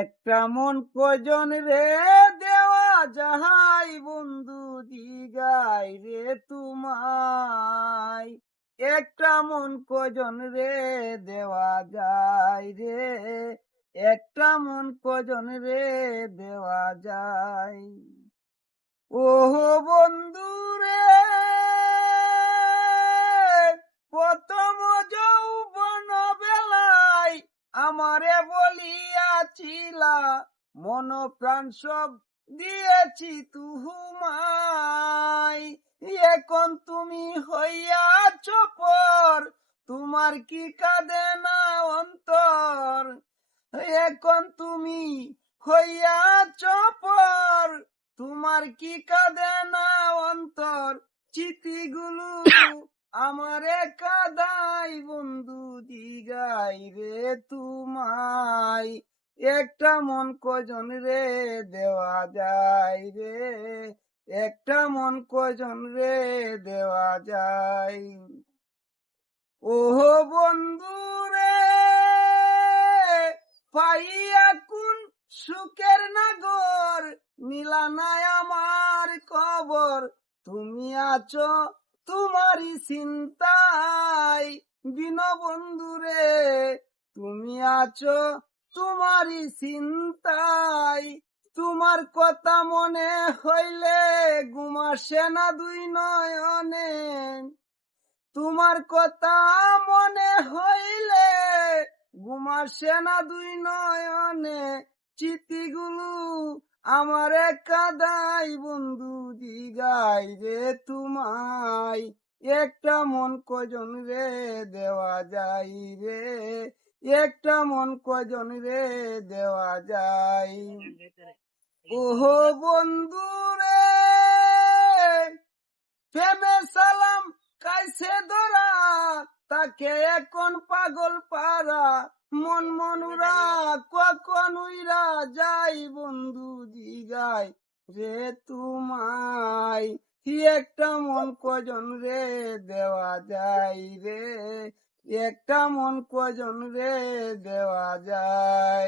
একটা মন কজন রে দেওয়া যাহাই বন্ধু দিগাই রে তোমায়। একটা মন কজন রে দেওয়া যায় রে, একটা মন কজন রে দেওয়া যায়। ওহো বন্ধু রে, প্রথম যৌবন বেলায় আমারে বলিয়াছিলা, মন প্রাণ সব দিয়েছি তুহুমায়। এখন তুমি হইয়াছ পর, তোমার কি কাঁদে না অন্তর। এখন তুমি হইয়াছ পর, তোমার কি কাঁদে না অন্তর। চিঠিগুলো আমারে কাদাই বন্ধু দিগাই রে তোমায়। একটা মন কজন রে দেওয়া যায় রে, একটা মন কজন রে দেওয়া যায়। ওহো বন্ধু রে, পাইয়া কোন সুখের নাগর, নিলা নাই আমার খবর। তুমি আছো তোমারই চিন্তায়, বিন বন্ধু রে, তুমি আছো তোমারই চিন্তায়। তোমার কথা মনে হইলে ঘুম আসে না দুই নয়নে। তোমার কথা মনে হইলে ঘুম আসে না দুই নয়নে। চিঠিগুলো আমারে কাদাই বন্ধু দিগাই রে তোমায়। একটা মন কজন রে দেওয়া যায় রে, একটা মন কজন রে দেওয়া যায়। ওহো বন্ধু রে, প্রেমের সালাম কাইছে ধরা, তাকে এখন পাগল পারা। মন মনুরা কখন উইরা যাই বন্ধু দিগাই রে তোমায়। একটা মন কজন রে দেওয়া যায় রে, একটা মন কজন রে দেওয়া যায়।